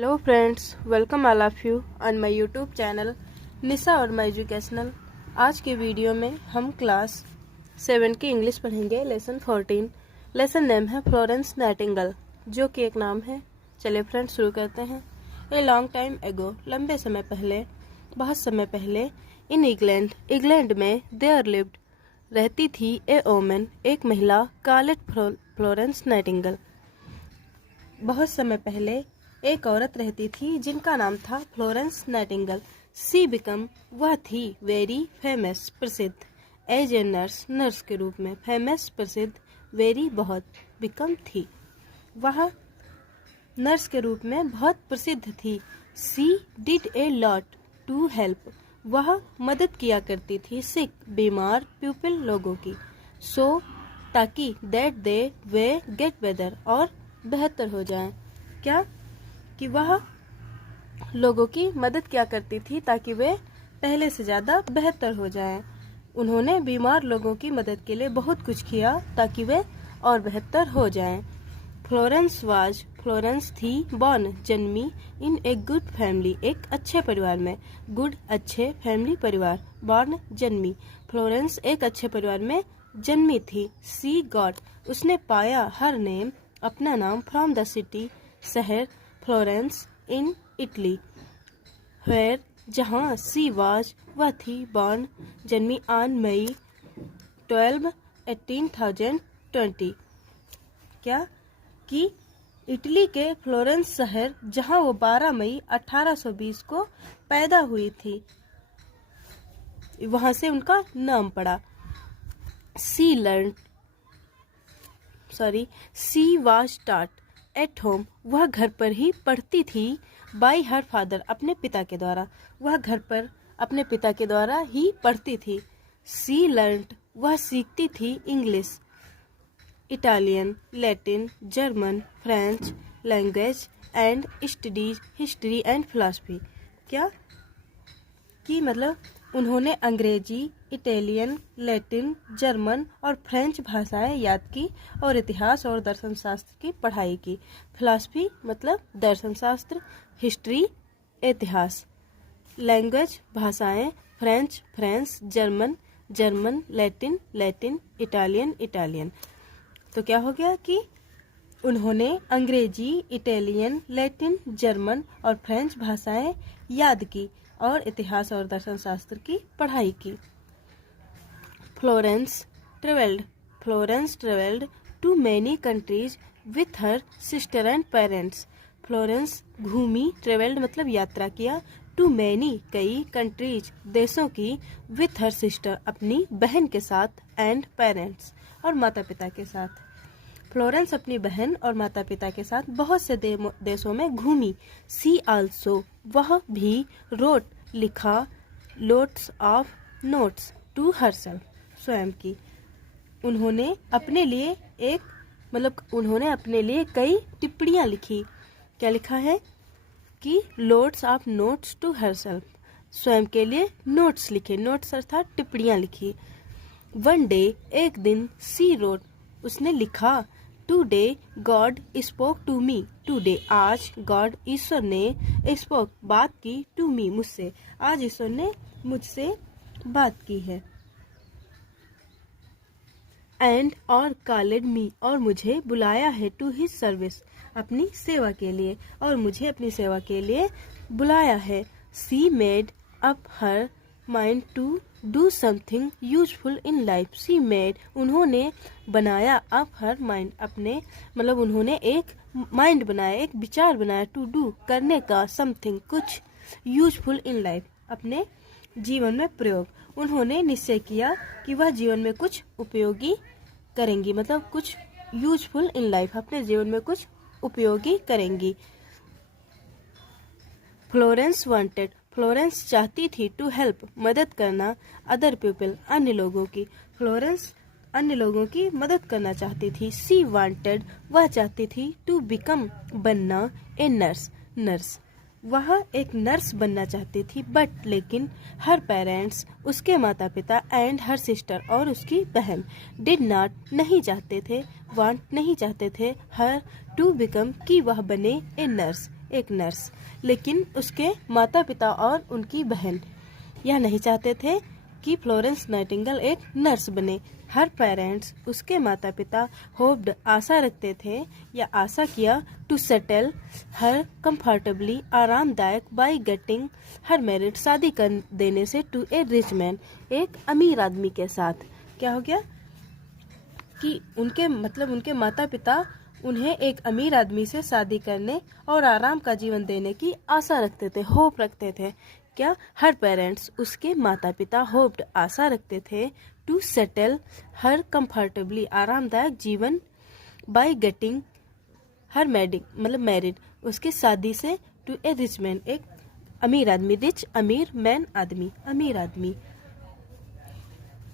Hello friends, welcome all of you on my YouTube channel Nisha और my educational. आज के video में हम क्लास 7 की इंग्लिश पढ़ेंगे। लेसन 14। लेसन नेम है फ्लोरेंस नाइटिंगेल, जो कि एक नाम है। चलिए फ्रेंड्स शुरू करते हैं। ए लॉन्ग टाइम एगो, लंबे समय पहले, बहुत समय पहले, इन इंग्लैंड में देयर लिव्ड, रहती थी, ए ओमेन, एक महिला, कॉल्ड फ्लोरेंस नाइटिंगेल। बहुत समय पहले एक औरत रहती थी जिनका नाम था फ्लोरेंस नाइटिंगेल। सी बिकम, वह थी, वेरी फेमस, प्रसिद्ध, एज ए नर्स, नर्स के रूप में, फेमस प्रसिद्ध, वेरी बहुत, बिकम थी, वह नर्स के रूप में बहुत प्रसिद्ध थी। She did a lot to help, वह मदद किया करती थी, सिक, बीमार, पीपल, लोगों की, सो, ताकि, that they way get better, और बेहतर हो जाएं। क्या कि वह लोगों की मदद किया करती थी ताकि वे पहले से ज़्यादा बेहतर हो जाएं। उन्होंने बीमार लोगों की मदद के लिए बहुत कुछ किया ताकि वे और बेहतर हो जाएं। फ्लोरेंस थी, बॉर्न, जन्मी, इन ए गुड फैमिली, एक अच्छे परिवार में, गुड, अच्छे, फैमिली, परिवार, बॉर्न, जन्मी, फ्लोरेंस एक अच्छे परिवार में जन्मी थी। सी गॉट, उसने पाया, हर नेम, अपना नाम, फ्रॉम द सिटी, शहर, फ्लोरेंस, इन इटली, वेयर, जहाँ, सी वाज, वह थी, बॉर्न, जन्मी, ऑन मई 12, 1820, क्या कि इटली के फ्लोरेंस शहर, जहाँ वो 12 मई 1820 को पैदा हुई थी, वहां से उनका नाम पड़ा। She was taught at home, वह घर पर ही पढ़ती थी, बाय हर फादर, अपने पिता के द्वारा, वह घर पर अपने पिता के द्वारा ही पढ़ती थी। सी लर्नड, वह सीखती थी, English, Italian, Latin, German, French language, and studies history and philosophy, क्या कि मतलब उन्होंने अंग्रेजी, इटालियन, लैटिन, जर्मन और फ्रेंच भाषाएं याद की और इतिहास और दर्शन शास्त्र की पढ़ाई की। फिलॉसफी मतलब दर्शन शास्त्र, हिस्ट्री इतिहास, लैंग्वेज भाषाएं, फ्रेंच, जर्मन, लैटिन, इटालियन। तो क्या हो गया कि उन्होंने अंग्रेजी, इटालियन, लैटिन, जर्मन और फ्रेंच भाषाएं याद की और इतिहास और दर्शन शास्त्र की पढ़ाई की। Florence travelled to many countries with her sister and parents. Florence घूमी, ट्रेवल्ड मतलब यात्रा किया, टू मैनी कई, कंट्रीज देशों की, विथ हर सिस्टर अपनी बहन के साथ, एंड पेरेंट्स और माता पिता के साथ। फ्लोरेंस अपनी बहन और माता पिता के साथ बहुत से देशों में घूमी। सी आल्सो, वह भी, रोट लिखा, lots of notes to herself, स्वयं की, उन्होंने अपने लिए कई टिप्पणियां लिखी। क्या लिखा है कि lots of notes to herself, स्वयं के लिए नोट्स लिखे, नोट्स अर्थात टिप्पणियां लिखी। वन डे, एक दिन, सी रोट, उसने लिखा, today God spoke to me, today आज, गॉड ईश्वर ने, स्पोक बात की, टू मी मुझसे, आज ईश्वर ने मुझसे बात की है। एंड और कॉल्ड मी, और मुझे बुलाया है, टू हिज सर्विस, अपनी सेवा के लिए, और मुझे अपनी सेवा के लिए बुलाया है। She made up her mind to do something useful in life. She made, उन्होंने बनाया, अप हर माइंड, अपने मतलब उन्होंने एक माइंड बनाया, एक विचार बनाया, टू डू करने का, समथिंग कुछ, यूजफुल इन लाइफ अपने जीवन में प्रयोग। उन्होंने निश्चय किया कि वह जीवन में कुछ उपयोगी करेंगी, मतलब कुछ यूजफुल इन लाइफ, अपने जीवन में कुछ उपयोगी करेंगी। फ्लोरेंस चाहती थी, टू हेल्प, मदद करना, अदर पीपल, अन्य लोगों की। फ्लोरेंस अन्य लोगों की मदद करना चाहती थी। सी वांटेड, वह चाहती थी, टू बिकम, बनना, ए नर्स, वह एक नर्स बनना चाहती थी। बट लेकिन, हर पेरेंट्स, उसके माता पिता, एंड हर सिस्टर, और उसकी बहन, डिड नॉट, नहीं चाहते थे, वांट नहीं चाहते थे, हर टू बिकम, कि वह बने, ए नर्स, एक नर्स। लेकिन उसके माता पिता और उनकी बहन यह नहीं चाहते थे कि फ्लोरेंस नाइटिंगेल एक नर्स बने। हर पेरेंट्स, उसके माता पिता, होप्ड आशा रखते थे या आशा किया टू सेटल हर कंफर्टेबली आरामदायक बाय गेटिंग हर मैरिड शादी कर देने से टू ए रिच मैन एक अमीर आदमी के साथ। क्या हो गया कि उनके माता पिता उन्हें एक अमीर आदमी से शादी करने और आराम का जीवन देने की आशा रखते थे, होप रखते थे। क्या हर पेरेंट्स, उसके माता पिता, होप्ड आशा रखते थे टू सेटल हर कंफर्टेबली आरामदायक जीवन बाय गेटिंग हर मैरिड उसके शादी से टू ए रिच मैन एक अमीर आदमी। रिच अमीर, मैन आदमी, अमीर आदमी।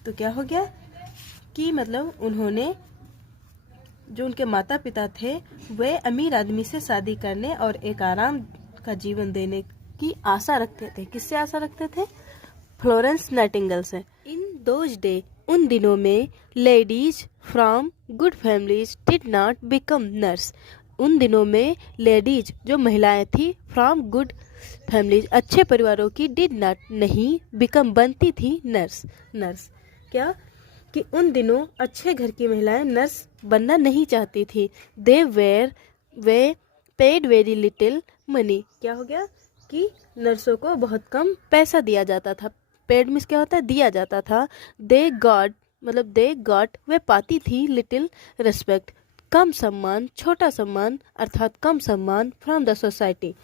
तो क्या हो गया कि उन्होंने जो उनके माता पिता थे वे अमीर आदमी से शादी करने और एक आराम का जीवन देने की आशा रखते थे। किससे आशा रखते थे? फ्लोरेंस नाइटिंगेल से। इन दोज डे, उन दिनों में, ladies from good families did not become nurse. उन दिनों में लेडीज, जो महिलाएं थी, फ्रॉम गुड फैमिलीज, अच्छे परिवारों की, डिड नॉट, नहीं, बिकम, बनती थी, नर्स। क्या कि उन दिनों अच्छे घर की महिलाएं नर्स बनना नहीं चाहती थी। वे पेड वेरी लिटिल मनी। क्या हो गया कि नर्सों को बहुत कम पैसा दिया जाता था। पेड मीन्स क्या होता है? दिया जाता था। दे गॉट, वे पाती थी, लिटिल रिस्पेक्ट, कम सम्मान, छोटा सम्मान, अर्थात कम सम्मान, फ्रॉम द सोसाइटी,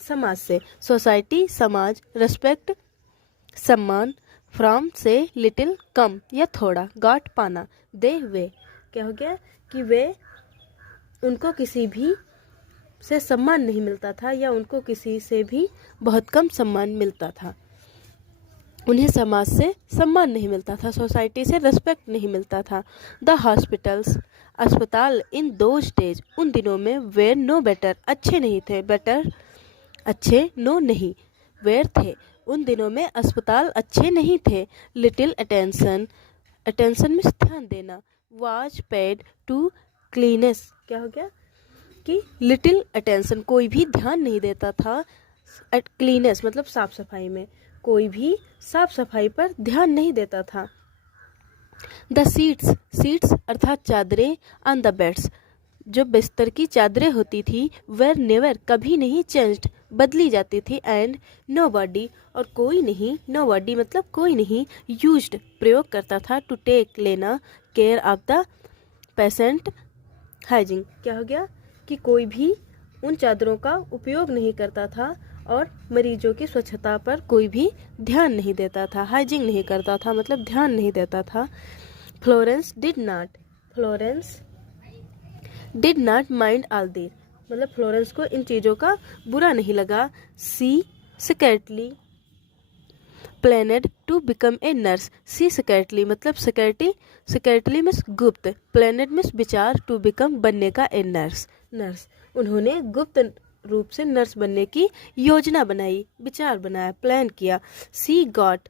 समाज से। सोसाइटी, समाज, रिस्पेक्ट, सम्मान, फ्रॉम से, लिटिल, कम या थोड़ा, गॉट, पाना, वे। क्या हो गया कि वे, उनको किसी भी से सम्मान नहीं मिलता था या उनको किसी से भी बहुत कम सम्मान मिलता था। उन्हें समाज से सम्मान नहीं मिलता था, सोसाइटी से रिस्पेक्ट नहीं मिलता था। द हॉस्पिटल्स, अस्पताल, इन दोज डेज, उन दिनों में, वेर नो बेटर, अच्छे नहीं थे, बेटर अच्छे, नो नहीं, वेर थे, उन दिनों में अस्पताल अच्छे नहीं थे। लिटिल अटेंशन में ध्यान देना, वाज पेड टू क्लीनेस। क्या हो गया कि लिटिल अटेंशन, कोई भी ध्यान नहीं देता था, क्लीनेस मतलब साफ सफाई में, कोई भी साफ सफाई पर ध्यान नहीं देता था। द सीट्स अर्थात चादरें, ऑन द बेड्स, जो बिस्तर की चादरें होती थी, वेर नेवर, कभी नहीं, चेंज्ड, बदली जाती थी। एंड नोबॉडी, और कोई नहीं, नोबॉडी मतलब कोई नहीं, यूज्ड, प्रयोग करता था, टू टेक, लेना, care of the patient, hygiene. क्या हो गया कि कोई भी उन चादरों का उपयोग नहीं करता था और मरीजों की स्वच्छता पर कोई भी ध्यान नहीं देता था, हाइजीन नहीं करता था, मतलब ध्यान नहीं देता था। Florence did not mind all this, मतलब फ्लोरेंस को इन चीज़ों का बुरा नहीं लगा। She secretly planned to become a nurse, she secretly मतलब सिक्रेटली मीन्स गुप्त, प्लानेड मीन्स विचार, टू बिकम बनने का, ए नर्स। उन्होंने गुप्त रूप से नर्स बनने की योजना बनाई, विचार बनाया, प्लान किया। सी गॉट,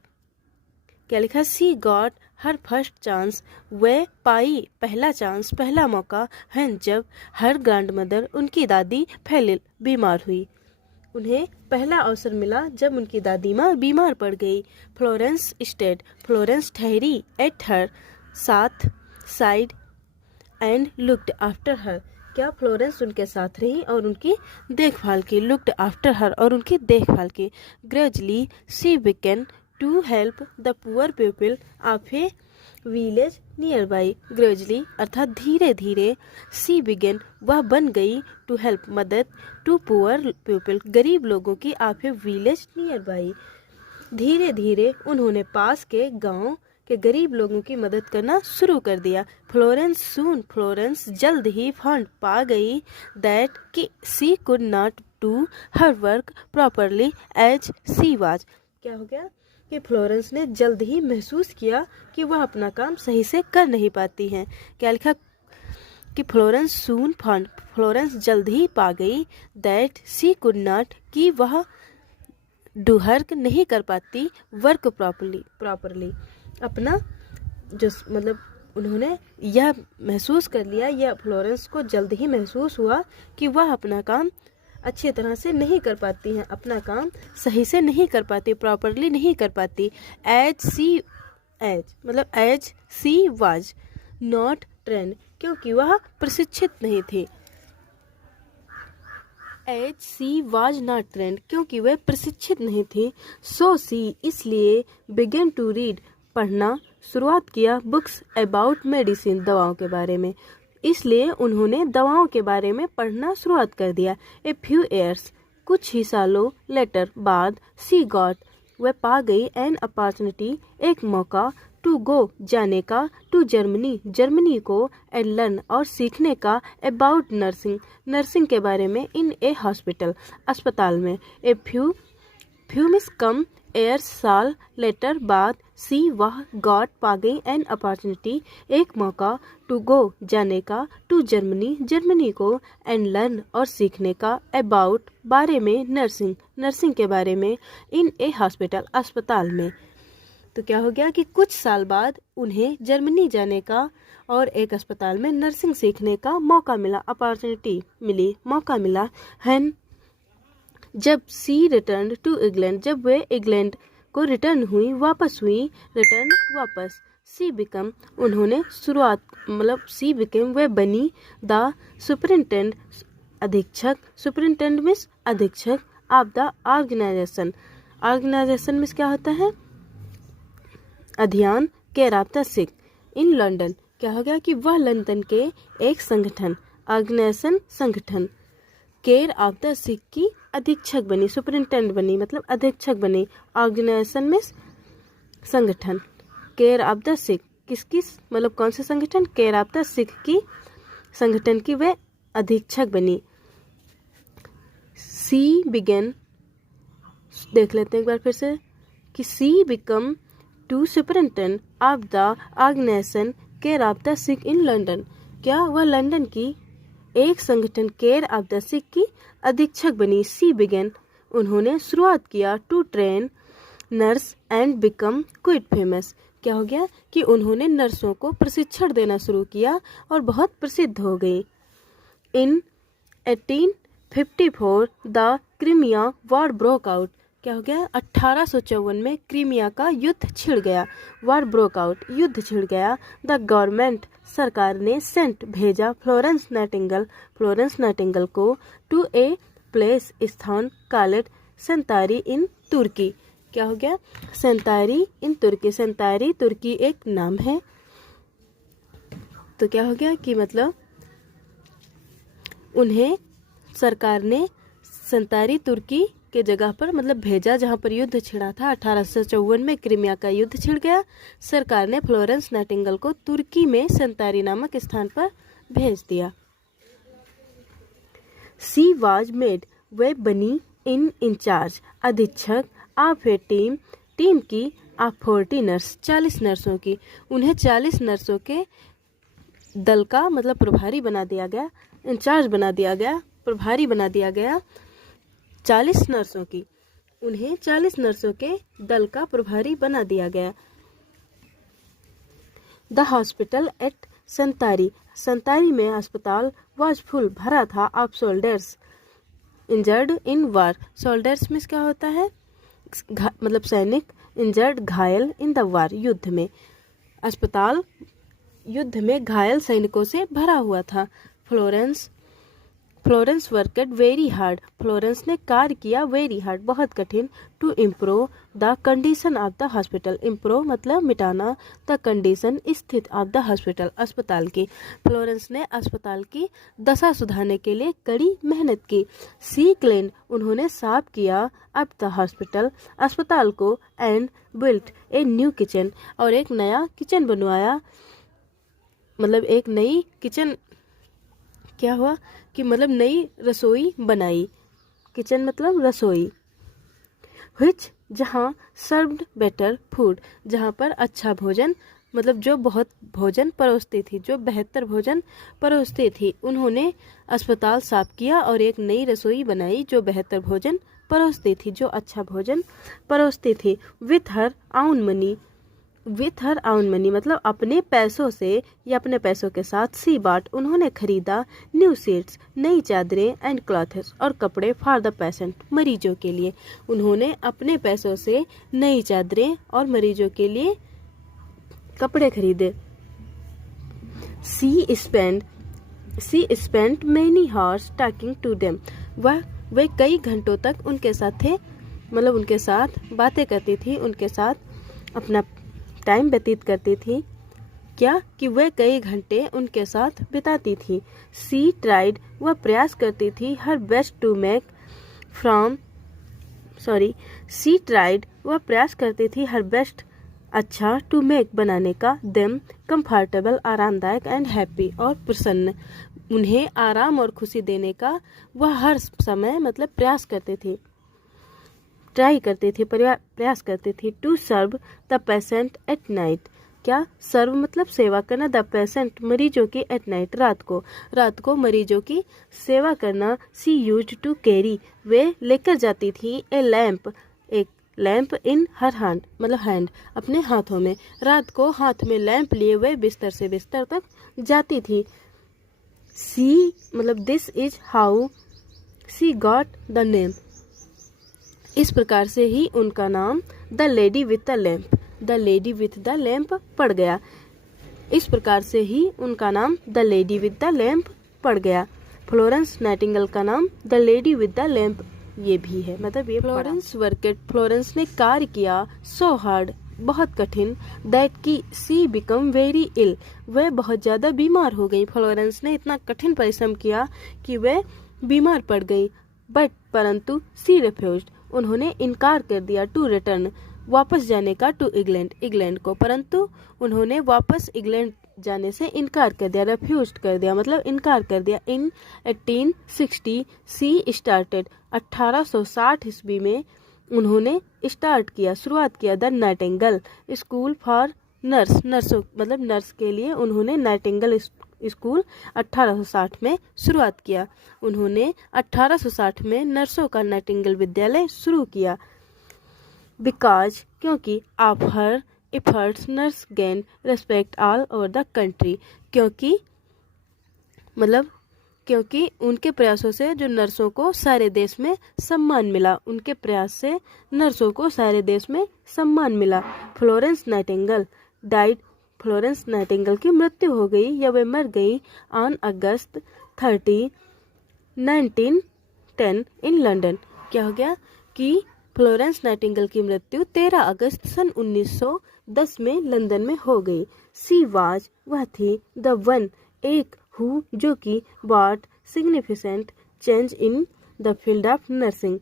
क्या लिखा? सी गॉट हर फर्स्ट चांस, वे पाई पहला चांस, पहला मौका, हैं जब हर ग्रैंड मदर, उनकी दादी, फेल, बीमार हुई। उन्हें पहला अवसर मिला जब उनकी दादी माँ बीमार पड़ गई। फ्लोरेंस स्टेड, फ्लोरेंस ठहरी, एट हर, साथ, side, and looked after her. क्या फ्लोरेंस उनके साथ रही और उनकी देखभाल की, लुक्ड आफ्टर हर, और उनकी देखभाल की। Gradually she began to help the poor people of a village nearby, gradually अर्थात धीरे धीरे, सी बिगन वह बन गई, टू हेल्प मदद, टू पुअर पीपल गरीब लोगों की, of a village nearby, धीरे धीरे उन्होंने पास के गांव के गरीब लोगों की मदद करना शुरू कर दिया। फ्लोरेंस जल्द ही फंड पा गई, दैट कि she could not do her work properly as she was. क्या हो गया कि फ्लोरेंस ने जल्द ही महसूस किया कि वह अपना काम सही से कर नहीं पाती हैं। क्या लिखा कि फ्लोरेंस जल्द ही पा गई, दैट सी कुड नॉट, कि वह डूहर्क नहीं कर पाती, वर्क प्रॉपरली अपना, जो उन्होंने यह महसूस कर लिया, या फ्लोरेंस को जल्द ही महसूस हुआ कि वह अपना काम अच्छी तरह से नहीं कर पाती हैं, अपना काम सही से नहीं कर पाती, प्रॉपरली नहीं कर पाती। As she was not trained, क्योंकि वह प्रशिक्षित नहीं थी। As she was not trained, क्योंकि वह प्रशिक्षित नहीं थी। सो सी, इसलिए बिगेन टू रीड, पढ़ना शुरुआत किया। बुक्स अबाउट मेडिसिन, दवाओं के बारे में, इसलिए उन्होंने दवाओं के बारे में पढ़ना शुरुआत कर दिया। ए फ्यू ईयर्स, कुछ ही सालों लेटर बाद, सी गॉट, वह पा गई, एन अपॉर्चुनिटी, एक मौका, टू गो, जाने का, टू जर्मनी, जर्मनी को, एंड लर्न, और सीखने का, अबाउट नर्सिंग, नर्सिंग के बारे में, इन ए हॉस्पिटल, अस्पताल में। ए फ्यू मिस कम एयर्स, साल लेटर बाद, सी वह गॉट, पा गई, एन अपॉर्चुनिटी, एक मौका, टू गो, जाने का, टू जर्मनी, जर्मनी को, एंड लर्न, और सीखने का, अबाउट, बारे में, नर्सिंग, नर्सिंग के बारे में, इन ए हॉस्पिटल, अस्पताल में। तो क्या हो गया कि कुछ साल बाद उन्हें जर्मनी जाने का और एक अस्पताल में नर्सिंग सीखने का मौका मिला, अपॉर्चुनिटी मिली, मौका मिला। हैन, जब सी रिटर्न टू इंग्लैंड, जब वे इंग्लैंड को रिटर्न हुई, वापस हुई, रिटर्न वापस। सी बिकम, उन्होंने शुरुआत, सी बिकम, वे बनी, द सुपरिटेंडेंट, अधीक्षक, सुपरिटेंडेंट मीन्स अधीक्षक, of the organisation, organisation means क्या होता है, अभियान, care of the sick, in London, क्या हो गया कि वह लंदन के एक संगठन, ऑर्गेनाइजेशन, संगठन, केयर ऑफ द सिक की अधीक्षक बनी, सुपरिटेंडेंट बनी मतलब अधीक्षक बनी, ऑर्गेनाइजेशन में संगठन, केयर ऑफ द सिक, किसकी मतलब कौन से संगठन, केयर ऑफ द सिक की संगठन की वे अधीक्षक बनी। सी बिगन, देख लेते हैं एक बार फिर से कि she become to superintendent of the organization care of the sick in London, क्या वह लंदन की एक संगठन केयर ऑफ द सिक की अधीक्षक बनी। सी बिगन, उन्होंने शुरुआत किया, to train nurse and become quite famous, क्या हो गया कि उन्होंने नर्सों को प्रशिक्षण देना शुरू किया और बहुत प्रसिद्ध हो गई। इन 1854 the Crimea war broke out, क्या हो गया 1854 में क्रीमिया का युद्ध छिड़ गया, वॉर ब्रोक आउट, युद्ध छिड़ गया। द गवर्नमेंट, सरकार ने, सेंट, भेजा, फ्लोरेंस नाइटिंगेल को, टू ए प्लेस, स्थान, कॉलेज, सेंतारी इन तुर्की, क्या हो गया सेंतारी इन तुर्की, सेंतारी तुर्की एक नाम है। तो क्या हो गया कि मतलब उन्हें सरकार ने सेंतारी तुर्की के जगह पर मतलब भेजा जहां पर युद्ध छिड़ा था। 1854 में क्रीमिया का युद्ध छिड़ गया, सरकार ने फ्लोरेंस नाइटिंगेल को तुर्की में सेंतारी नामक स्थान पर भेज दिया। सी वाज मेड, वे बनी, इन इंचार्ज, अधीक्षक, ऑफ ए टीम की, ऑफ 40 नर्स, 40 नर्सों की, उन्हें 40 नर्सों के दल का मतलब प्रभारी बना दिया गया, इंचार्ज बना दिया गया, प्रभारी बना दिया गया 40 नर्सों की, उन्हें 40 नर्सों के दल का प्रभारी बना दिया गया। द हॉस्पिटल एट सेंतारी, सेंतारी में अस्पताल, वाज फुल, भरा था, of soldiers injured in war, soldiers में क्या होता है मतलब सैनिक, इंजर्ड घायल, इन द वार, युद्ध में, अस्पताल युद्ध में घायल सैनिकों से भरा हुआ था। Florence worked very hard, Florence ने कार्य किया, वेरी हार्ड, बहुत कठिन, to improve the condition of the hospital, improve मतलब मिटाना, द कंडीशन स्थित ऑफ द हॉस्पिटल, अस्पताल की, फ्लोरेंस ने अस्पताल की दशा सुधारने के लिए कड़ी मेहनत की। सी क्लीन, उन्होंने साफ किया, अप द हॉस्पिटल, अस्पताल को, and built a new kitchen, और एक नया किचन बनवाया, मतलब एक नई किचन, क्या हुआ कि मतलब नई रसोई बनाई, किचन मतलब रसोई, which जहाँ सर्व्ड बेटर फूड, जहाँ पर अच्छा भोजन मतलब जो बहुत भोजन परोसती थी, जो बेहतर भोजन परोसती थी। उन्होंने अस्पताल साफ किया और एक नई रसोई बनाई जो बेहतर भोजन परोसती थी, जो अच्छा भोजन परोसती थी। विथ हर आउन मनी, विथ हर आउन मनी मतलब अपने पैसों से या अपने पैसों के साथ सी बाट उन्होंने खरीदा न्यू सीट्स नई चादरें एंड क्लॉथ्स और कपड़े फॉर द पेशेंट मरीजों के लिए। उन्होंने अपने पैसों से नई चादरें और मरीजों के लिए कपड़े खरीदे। She spent many hours talking to them वे कई घंटों तक उनके साथ थे मतलब उनके साथ बातें करती थी, उनके साथ अपना टाइम व्यतीत करती थी। क्या कि वह कई घंटे उनके साथ बिताती थी। सी ट्राइड वह प्रयास करती थी her best to make she tried वह प्रयास करती थी हर बेस्ट अच्छा टू मेक बनाने का देम कंफर्टेबल आरामदायक एंड हैप्पी और प्रसन्न उन्हें आराम और खुशी देने का वह हर समय मतलब प्रयास करती थी, ट्राई करती थी, प्रयास करती थी। To serve the patient at night क्या सर्व मतलब सेवा करना, द पेशेंट मरीजों की एट नाइट रात को मरीजों की सेवा करना। सी यूज्ड टू कैरी वे लेकर जाती थी एक लैंप इन हर हैंड मतलब हैंड अपने हाथों में। रात को हाथ में लैंप लिए वे बिस्तर से बिस्तर तक जाती थी। सी मतलब this is how she got the name इस प्रकार से ही उनका नाम the lady with the lamp पड़ गया। इस प्रकार से ही उनका नाम the lady with the lamp पड़ गया। फ्लोरेंस नाइटिंगेल का नाम the lady with the lamp ये भी है मतलब ये फ्लोरेंस ने कार्य किया सो हार्ड बहुत कठिन दैट की सी बिकम वेरी इल वह बहुत ज़्यादा बीमार हो गई। फ्लोरेंस ने इतना कठिन परिश्रम किया कि वह बीमार पड़ गई। परंतु सी रिफ्यूज्ड उन्होंने इनकार कर दिया टू रिटर्न वापस जाने का टू इंग्लैंड को। परंतु उन्होंने वापस इंग्लैंड जाने से इनकार कर दिया, रिफ्यूज्ड कर दिया मतलब इनकार कर दिया। इन 1860 सी स्टार्टेड 1860 ईस्वी में उन्होंने शुरुआत किया द नाइटिंगेल स्कूल फॉर नर्सों मतलब नर्स के लिए उन्होंने नाइटिंगेल स्कूल 1860 में शुरुआत किया। उन्होंने 1860 में नर्सों का नाइटिंगेल विद्यालय शुरू किया। बिकॉज क्योंकि of her efforts nurse gain respect all over the country क्योंकि उनके प्रयासों से जो नर्सों को सारे देश में सम्मान मिला। उनके प्रयास से नर्सों को सारे देश में सम्मान मिला। Florence Nightingale died Florence Nightingale की मृत्यु हो गई या वे मर गई ऑन अगस्त 30, 1910 इन लंदन। क्या हो गया कि फ्लोरेंस नाइटिंगेल की मृत्यु 13 अगस्त सन 1910 में लंदन में हो गई। सी वाज वह थी द वन एक हु जो कि brought significant change in the field of nursing.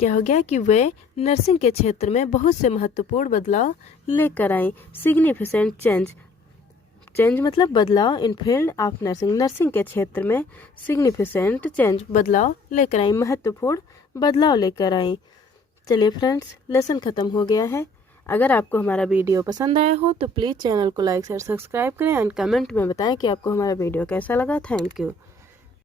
क्या हो गया कि वे नर्सिंग के क्षेत्र में बहुत से महत्वपूर्ण बदलाव लेकर आई। सिग्निफिकेंट चेंज मतलब बदलाव इन फील्ड ऑफ नर्सिंग के क्षेत्र में सिग्निफिकेंट चेंज बदलाव लेकर आई, महत्वपूर्ण बदलाव लेकर आई। चलिए फ्रेंड्स लेसन ख़त्म हो गया है। अगर आपको हमारा वीडियो पसंद आया हो तो प्लीज़ चैनल को लाइक और सब्सक्राइब करें एंड कमेंट में बताएं कि आपको हमारा वीडियो कैसा लगा। Thank you.